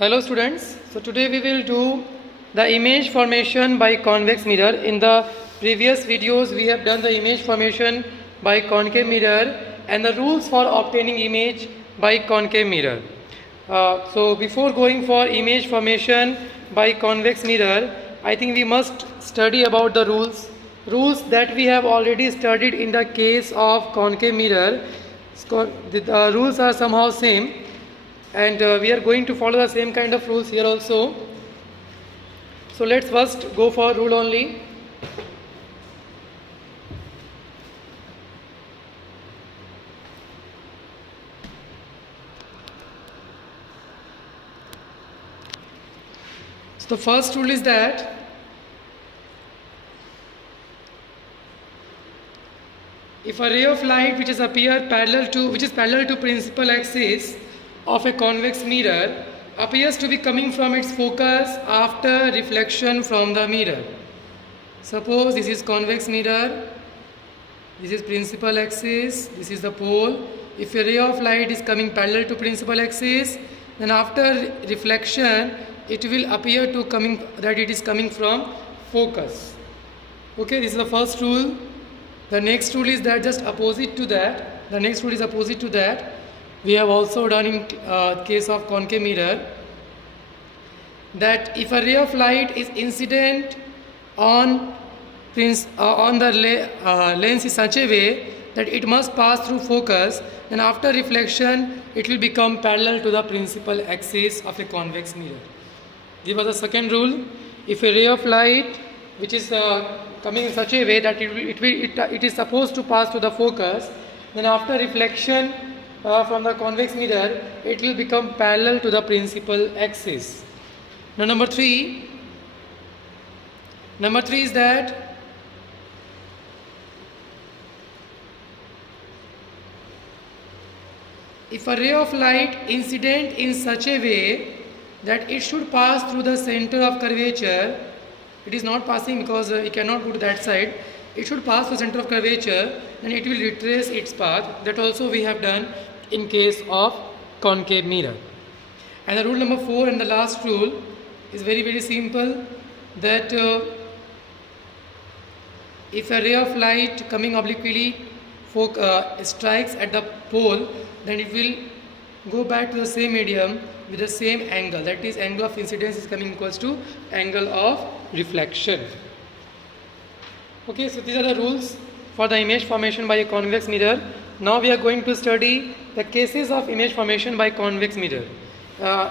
Hello students, so today we will do the image formation by convex mirror. In the previous videos we have done the image formation by concave mirror and the rules for obtaining image by concave mirror. So before going for image formation by convex mirror, I think we must study about the rules that we have already studied in the case of concave mirror. The rules are somehow same, and we are going to follow the same kind of rules here also. So let's first go for rule only. So the first rule is that if a ray of light which is parallel to principal axis of a convex mirror appears to be coming from its focus after reflection from the mirror. Suppose this is convex mirror, this is principal axis, this is the pole. If a ray of light is coming parallel to principal axis, then after reflection it will appear to that it is coming from focus. Okay, this is the first rule. The next rule is that just opposite to that. The next rule is opposite to that. We have also done in case of concave mirror, that if a ray of light is incident on the lens in such a way that it must pass through focus, then after reflection it will become parallel to the principal axis of a convex mirror. This was the second rule. If a ray of light which is coming in such a way that it is supposed to pass to the focus, then after reflection from the convex mirror it will become parallel to the principal axis. Now number three is that if a ray of light incident in such a way that it should pass through the center of curvature, it is not passing because it cannot go to that side, it should pass through the center of curvature, then it will retrace its path. That also we have done in case of concave mirror. And the rule number 4 and the last rule is very simple, that if a ray of light coming obliquely strikes at the pole, then it will go back to the same medium with the same angle, that is angle of incidence is coming equals to angle of reflection. Okay, so these are the rules for the image formation by a convex mirror. Now we are going to study the cases of image formation by convex mirror.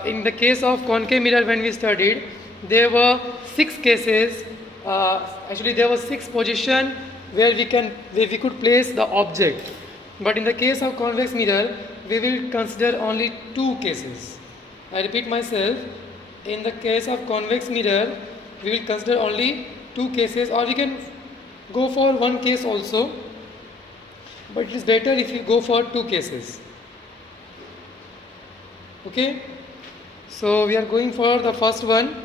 In the case of concave mirror, when we studied, there were 6 cases. Actually there were 6 positions where we could place the object. But in the case of convex mirror, we will consider only 2 cases. I repeat myself, in the case of convex mirror, we will consider only 2 cases, or we can go for 1 case also, but it is better if you go for 2 cases. Okay, so we are going for the first one.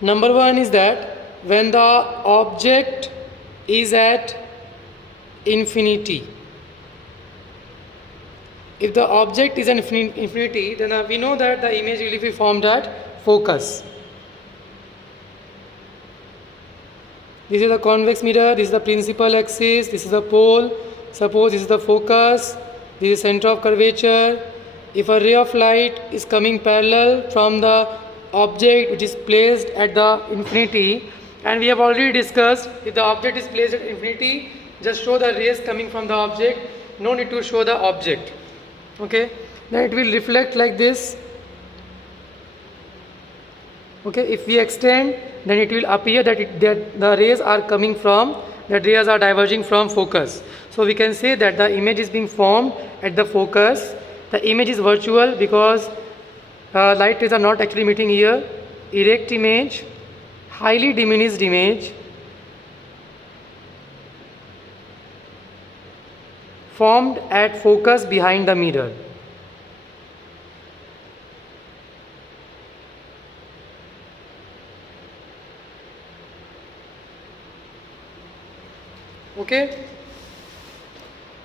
Number 1 is that when the object is at infinity. If the object is at infinity, then we know that the image will be formed at focus. This is the convex mirror, this is the principal axis, this is the pole. Suppose this is the focus, this is center of curvature. If a ray of light is coming parallel from the object which is placed at the infinity, and we have already discussed, if the object is placed at infinity, just show the rays coming from the object, no need to show the object. Okay, then it will reflect like this. Okay, if we extend, then it will appear that the rays are diverging from focus. So we can say that the image is being formed at the focus. The image is virtual because light rays are not actually meeting here. Erect image, highly diminished image, formed at focus behind the mirror. Okay.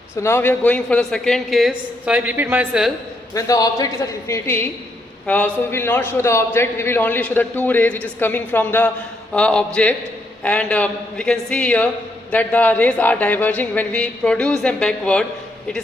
So now we are going for the second case. So I repeat myself, when the object is at infinity, so we will not show the object, we will only show the two rays which is coming from the object, and we can see here that the rays are diverging. When we produce them backward, it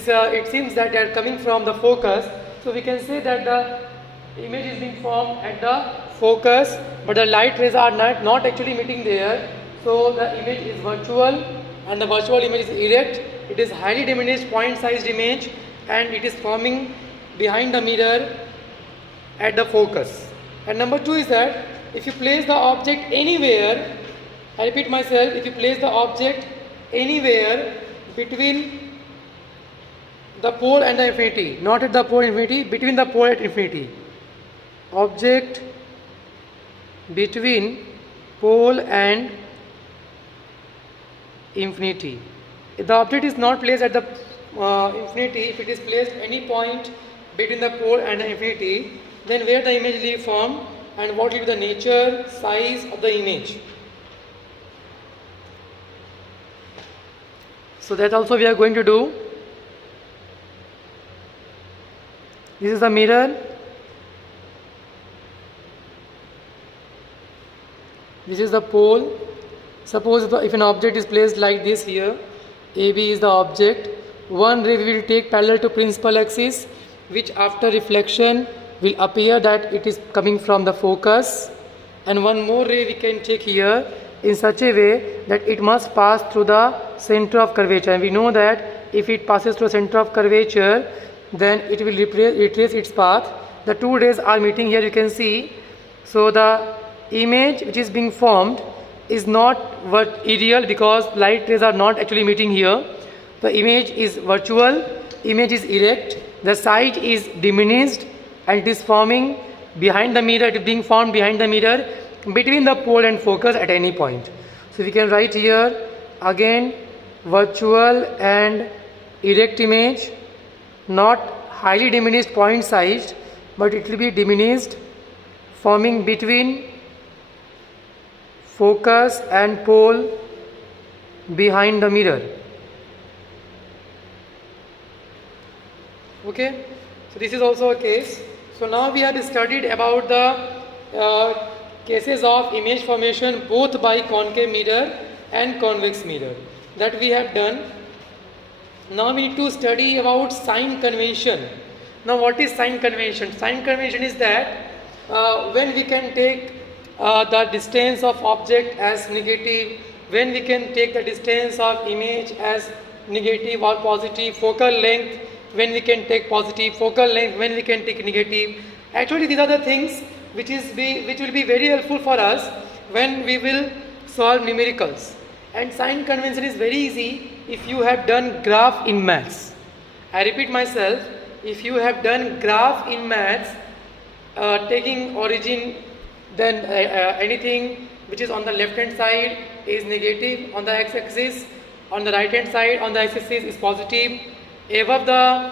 seems that they are coming from the focus. So we can say that the image is being formed at the focus, but the light rays are not actually meeting there. So the image is virtual, and the virtual image is erect. It is highly diminished point sized image, and it is forming behind the mirror at the focus. And number two is that if you place the object anywhere, I repeat myself, if you place the object anywhere between the pole and the infinity, not at the pole infinity, between the pole and infinity, object between pole and infinity. If the object is not placed at the infinity, if it is placed any point between the pole and the infinity, then where the image will be formed and what will be the nature, size of the image. So that also we are going to do. This is the mirror. This is the pole. Suppose if an object is placed like this here, AB is the object. One ray we will take parallel to principal axis, which after reflection will appear that it is coming from the focus, and one more ray we can take here in such a way that it must pass through the center of curvature, and we know that if it passes through the center of curvature, then it will retrace its path. The two rays are meeting here, you can see. So the image which is being formed is not ideal because light rays are not actually meeting here. The image is virtual, image is erect, the size is diminished, and it is forming behind the mirror, it is being formed behind the mirror between the pole and focus at any point. So we can write here again virtual and erect image, not highly diminished point sized, but it will be diminished, forming between focus and pole behind the mirror. Okay, so this is also a case. So now we have studied about the cases of image formation both by concave mirror and convex mirror, that we have done. Now we need to study about sign convention. Now what is sign convention? Sign convention is that when we can take the distance of object as negative, when we can take the distance of image as negative or positive, focal length when we can take positive, focal length when we can take negative. Actually these are the things which will be very helpful for us when we will solve numericals. And sign convention is very easy if you have done graph in maths. I repeat myself, if you have done graph in maths, taking origin, then anything which is on the left hand side is negative on the x-axis, on the right hand side on the x-axis is positive, above the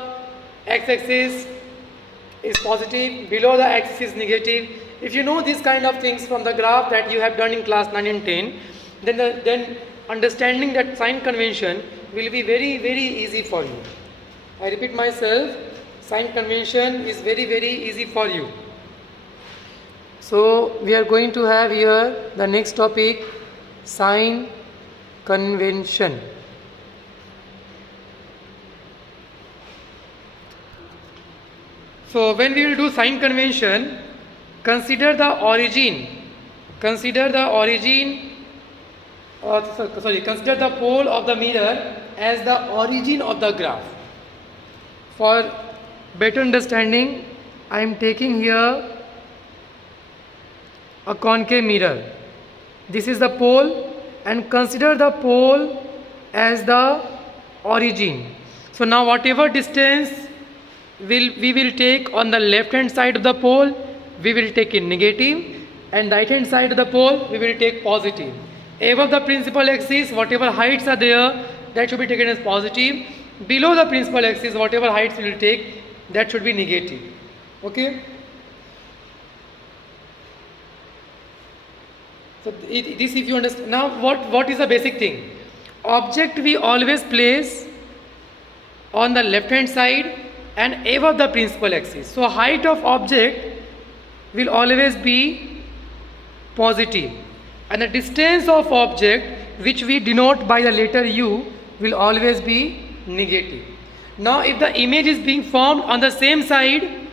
x-axis is positive, below the x-axis is negative. If you know these kind of things from the graph that you have done in class 9 and 10, then understanding that sign convention will be very, very easy for you. I repeat myself, sign convention is very, very easy for you. So we are going to have here the next topic, sign convention. So when we will do sign convention, consider the origin consider the pole of the mirror as the origin of the graph. For better understanding, I am taking here a concave mirror. This is the pole, and consider the pole as the origin. So now whatever distance we will take on the left hand side of the pole, we will take in negative, and right hand side of the pole we will take positive. Above the principal axis, whatever heights are there, that should be taken as positive. Below the principal axis, whatever heights we will take, that should be negative. Okay. So this, if you understand. Now what is the basic thing? object we always place on the left hand side and above the principal axis. So height of object will always be positive, and the distance of object, which we denote by the letter U, will always be negative. Now if the image is being formed on the same side,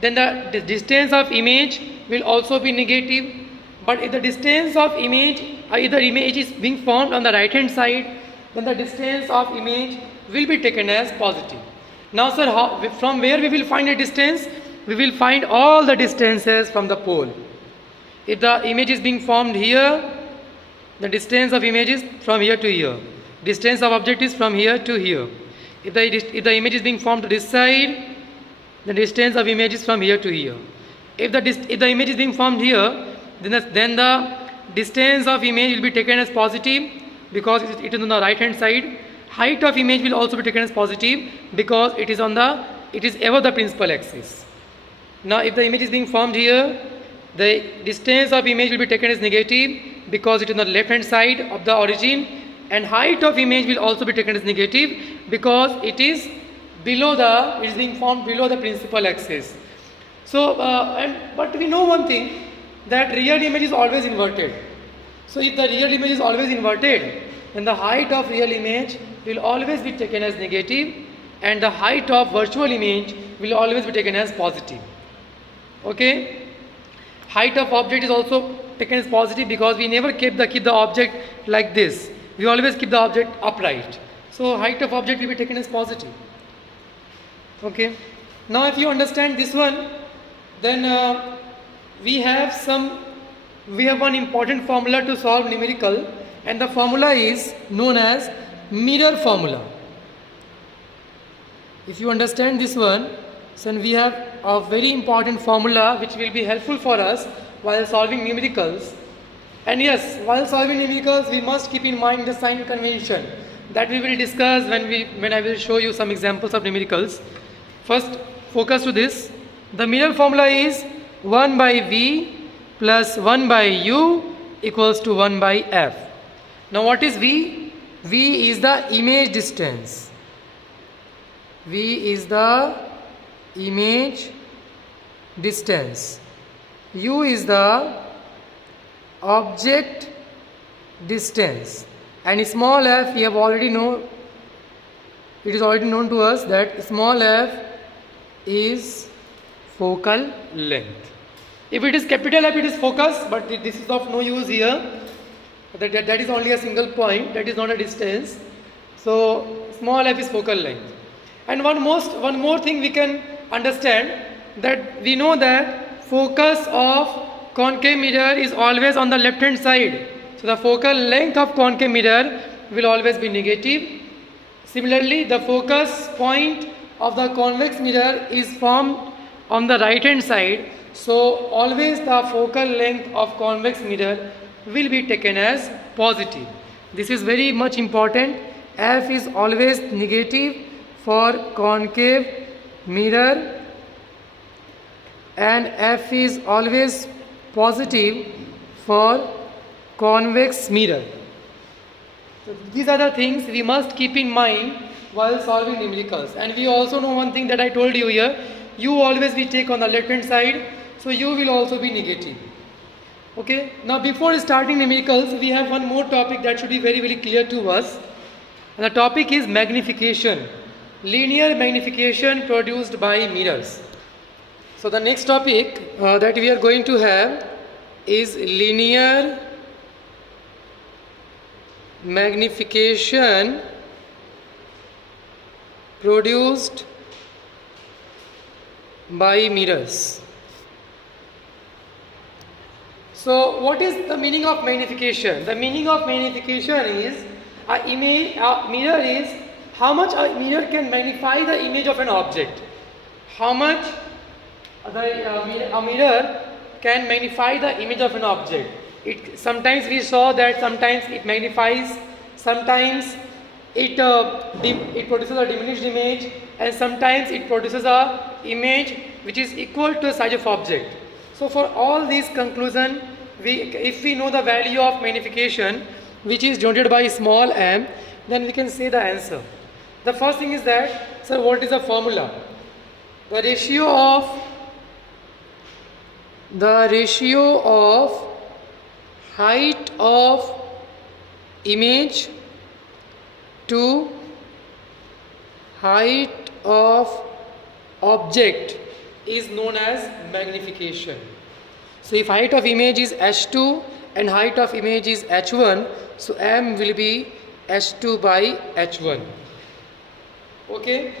then the distance of image will also be negative. But if the distance of image, either image is being formed on the right hand side, then the distance of image will be taken as positive. Now sir, from where we will find a distance? We will find all the distances from the pole. If the image is being formed here, the distance of image is from here to here. Distance of object is from here to here. If the image is being formed to this side, the distance of image is from here to here. If the image is being formed here, then the distance of image will be taken as positive because it is on the right hand side. Height of image will also be taken as positive because it is above the principal axis. Now if the image is being formed here, the distance of image will be taken as negative because it is on the left hand side of the origin, and height of image will also be taken as negative because it is being formed below the principal axis. So but we know one thing, that real image is always inverted. So if the real image is always inverted, then the height of real image will always be taken as negative, and the height of virtual image will always be taken as positive. Okay? Height of object is also taken as positive because we never keep the object like this. We always keep the object upright. So height of object will be taken as positive. Okay? Now if you understand this one, then we have one important formula to solve numerical, and the formula is known as mirror formula. If you understand this one, then we have a very important formula which will be helpful for us while solving numericals. And yes, while solving numericals, we must keep in mind the sign convention that we will discuss when I will show you some examples of numericals. First, focus to this. The mirror formula is 1 by V plus 1 by U equals to 1 by F. Now what is V? V is the image distance. V is the image distance. U is the object distance. And small f, we have already know, it is already known to us that small f is focal length. If it is capital F, it is focus, but this is of no use here. That is only a single point, that is not a distance. So small f is focal length. And one more thing we can understand, that we know that focus of concave mirror is always on the left hand side. So the focal length of concave mirror will always be negative. Similarly, the focus point of the convex mirror is formed on the right hand side. So always the focal length of convex mirror will be taken as positive. This is very much important. F is always negative for concave mirror and F is always positive for convex mirror. So these are the things we must keep in mind while solving numericals. And we also know one thing that I told you here, U always we take on the left hand side, so U will also be negative. Okay, now before starting numericals, we have one more topic that should be very, very clear to us. And the topic is magnification. Linear magnification produced by mirrors. So the next topic that we are going to have is linear magnification produced by mirrors. So what is the meaning of magnification? The meaning of magnification is a mirror is how much a mirror can magnify the image of an object. How much a mirror can magnify the image of an object. Sometimes we saw that sometimes it magnifies, sometimes it produces a diminished image, and sometimes it produces a image which is equal to the size of object. So for all these conclusion, if we know the value of magnification, which is denoted by small m, then we can say the answer. The first thing is that, sir, what is the formula? The ratio of height of image to height of object is known as magnification. So if height of image is h2 and height of image is h1, so m will be h2 by h1. Okay.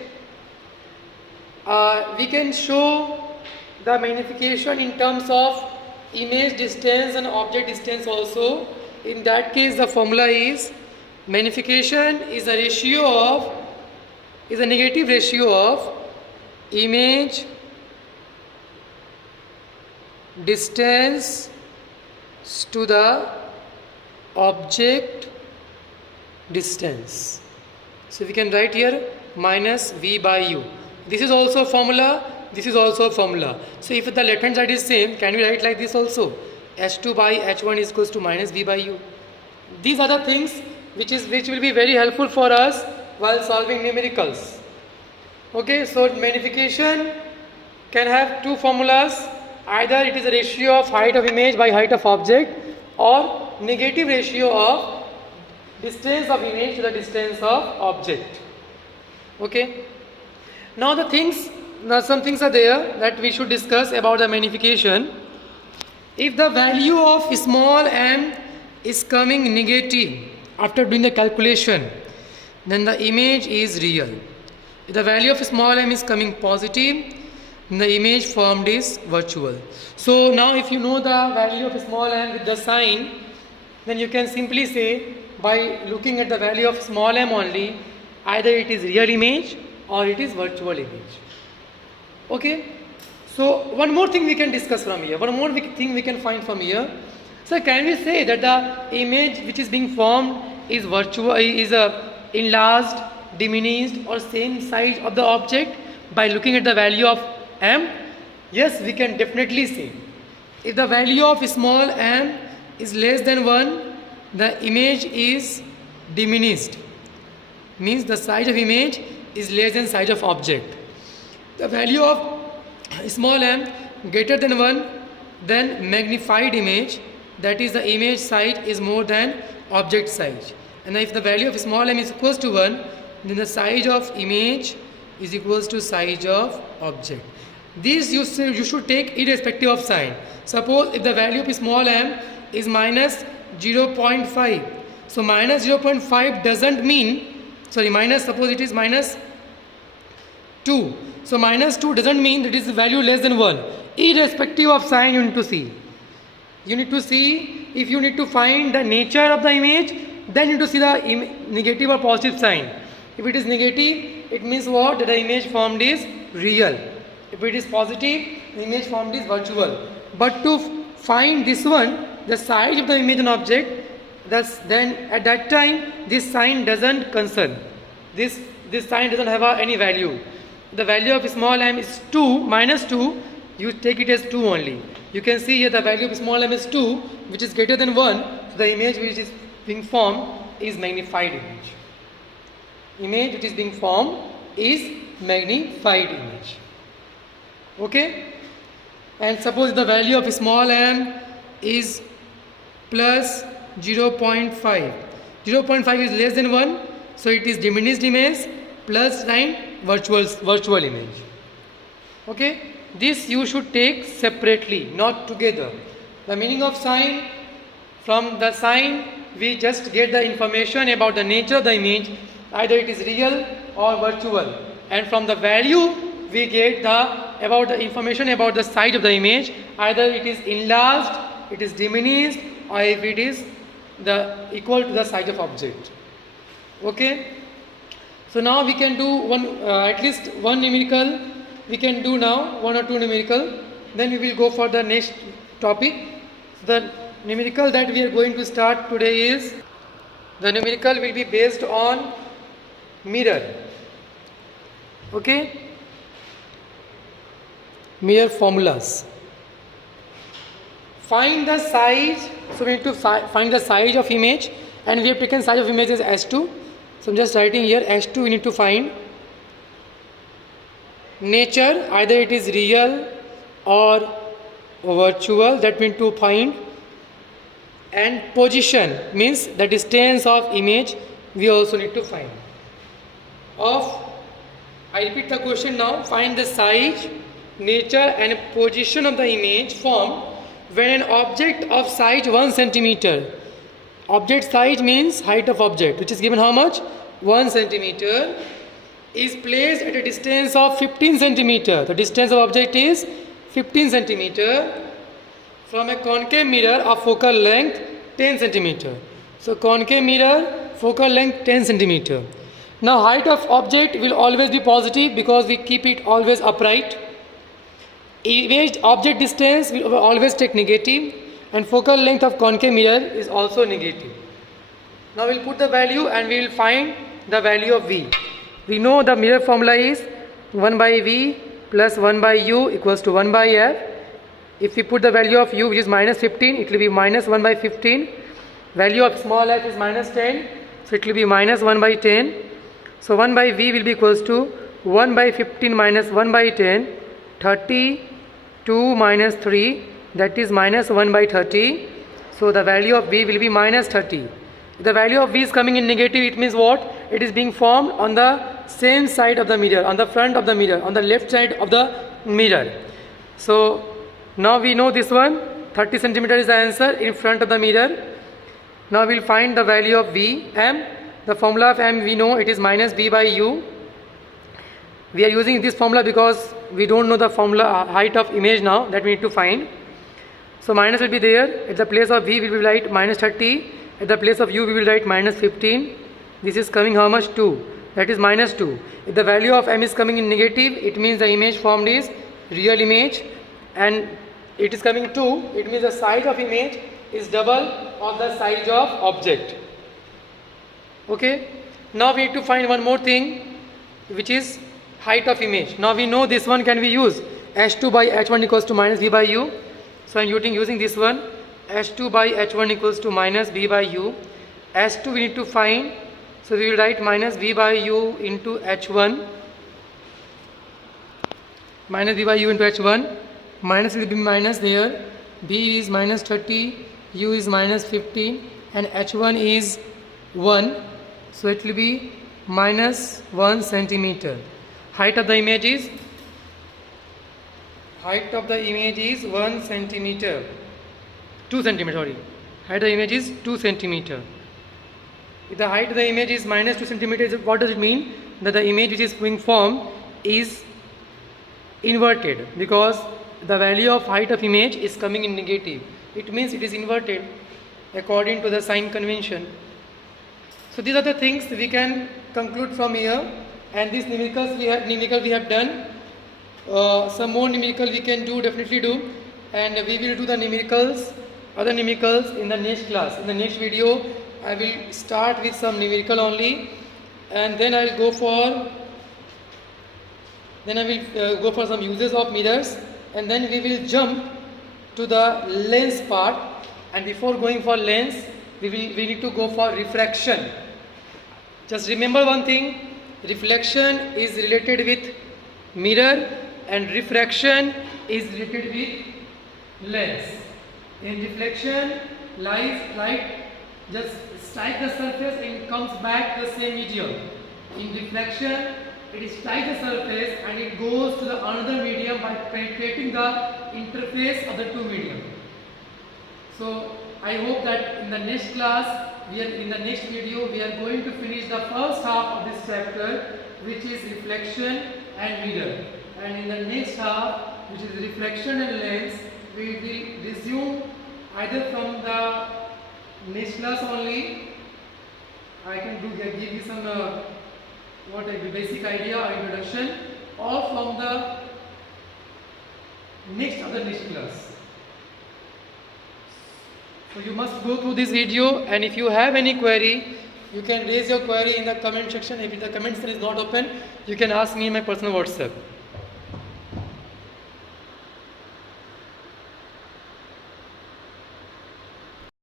We can show the magnification in terms of image distance and object distance also. In that case, the formula is magnification is a negative ratio of image distance to the object distance. So we can write here minus v by u. This is also a formula, this is also a formula. So if the left hand side is same, can we write like this also? h2 by h1 is equals to minus v by u. These are the things which will be very helpful for us while solving numericals. Okay, so magnification can have two formulas. Either it is a ratio of height of image by height of object, or negative ratio of distance of image to the distance of object. Okay. Now some things are there that we should discuss about the magnification. If the value of small m is coming negative after doing the calculation, then the image is real. If the value of small m is coming positive, then the image formed is virtual. So now if you know the value of small m with the sign, then you can simply say by looking at the value of small m only, either it is real image or it is virtual image. Okay. So one more thing we can discuss from here, one more thing we can find from here. So can we say that the image which is being formed is virtual, is enlarged, diminished, or same size of the object by looking at the value of m? Yes, we can definitely say. If the value of small m is less than 1, the image is diminished. Means the size of image is less than size of object. The value of small m greater than 1, then magnified image, that is the image size is more than object size. And if the value of small m is equals to 1, then the size of image is equals to size of object. This you should take irrespective of sign. Suppose if the value of small m is minus 0.5. So minus 0.5 doesn't mean, suppose it is minus 2. So minus 2 doesn't mean that it is value less than 1. Irrespective of sign you need to see. You need to see, if you need to find the nature of the image, then you need to see the negative or positive sign. If it is negative, it means what? That the image formed is real. If it is positive, the image formed is virtual. But to find this one, the size of the image and object, then at that time this sign doesn't concern. This sign doesn't have any value. The value of small m is 2, minus 2, you take it as 2 only. You can see here the value of small m is 2, which is greater than 1. So the image which is being formed is magnified image. Image which is being formed is magnified image. Okay? And suppose the value of small m is plus 0.5. 0.5 is less than 1, so it is diminished image, plus 9 virtual image. Okay? This you should take separately, not together. The meaning of sign, from the sign we just get the information about the nature of the image, either it is real or virtual. And from the value we get the information about the size of the image, either it is enlarged, it is diminished, or if it is equal to the size of object. Okay? So now we can do at least one numerical. We can do now 1 or 2 numerical. Then we will go for the next topic. The numerical that we are going to start today is, the numerical will be based on mirror. Okay? Mirror formulas. Find the size. So we need to find the size of image and we have taken size of image as S2. So I'm just writing here S2 we need to find. Nature, either it is real or virtual, that means to find. And position means the distance of image we also need to find. I repeat the question now. Find the size, nature and position of the image formed when an object of size 1 centimeter. Object size means height of object, which is given how much? 1 centimeter, is placed at a distance of 15 centimeter. The distance of object is 15 centimeter from a concave mirror of focal length 10 centimeter. So concave mirror, focal length 10 centimeter. Now height of object will always be positive because we keep it always upright. Image object distance will always take negative, and focal length of concave mirror is also negative. Now we will put the value and we will find the value of V. We know the mirror formula is 1 by V plus 1 by U equals to 1 by F. If we put the value of U, which is minus 15, it will be minus 1 by 15. Value of small f is minus 10, so it will be minus 1 by 10. So 1 by V will be equals to 1 by 15 minus 1 by 10, 32 minus 3, that is minus 1 by 30. So the value of V will be minus 30. If the value of V is coming in negative, it means what? It is being formed on the same side of the mirror, on the front of the mirror, on the left side of the mirror. So now we know this one, 30 centimeter is the answer in front of the mirror. Now we will find the value of V, M. The formula of M we know it is minus B by U. We are using this formula because we don't know the formula height of image now, that we need to find. So minus will be there. At the place of V we will write minus 30. At the place of U we will write minus 15. This is coming how much? 2. That is minus 2. If the value of M is coming in negative, it means the image formed is real image, and it is coming 2, it means the size of image is double of the size of object. Okay. Now we need to find one more thing, which is height of image. Now we know this one can be used. H2 by H1 equals to minus V by U. So I am using this one. H2 by H1 equals to minus V by U. H2 we need to find. So we will write minus V by U into H1. Minus V by U into H1. Minus will be minus there. B is minus 30. U is minus 15. And H1 is 1. So it will be minus 1 centimeter. Height of the image is 1 centimeter. 2 centimeter, sorry. Height of the image is 2 centimeter. If the height of the image is minus 2 centimeters, what does it mean? That the image which is being formed is inverted, because the value of height of image is coming in negative. It means it is inverted according to the sign convention. So these are the things we can conclude from here, and these numerical we have done. Some more numerical we can definitely do, and we will do the other numericals in the next class. In the next video I will start with some numerical only, and then I will go for some uses of mirrors, and then we will jump to the lens part. And before going for lens, we need to go for refraction. Just remember one thing: reflection is related with mirror and refraction is related with lens. In reflection, light just strike the surface and comes back to the same medium. In reflection, it strikes the surface and it goes to the another medium by penetrating the interface of the two medium. So I hope that in the next class, in the next video, we are going to finish the first half of this chapter, which is reflection and mirror. And in the next half, which is reflection and lens, we will resume either from the next class only. I can give you some basic idea or introduction, or from the next class. So you must go through this video, and if you have any query, you can raise your query in the comment section. If the comment section is not open, you can ask me in my personal WhatsApp.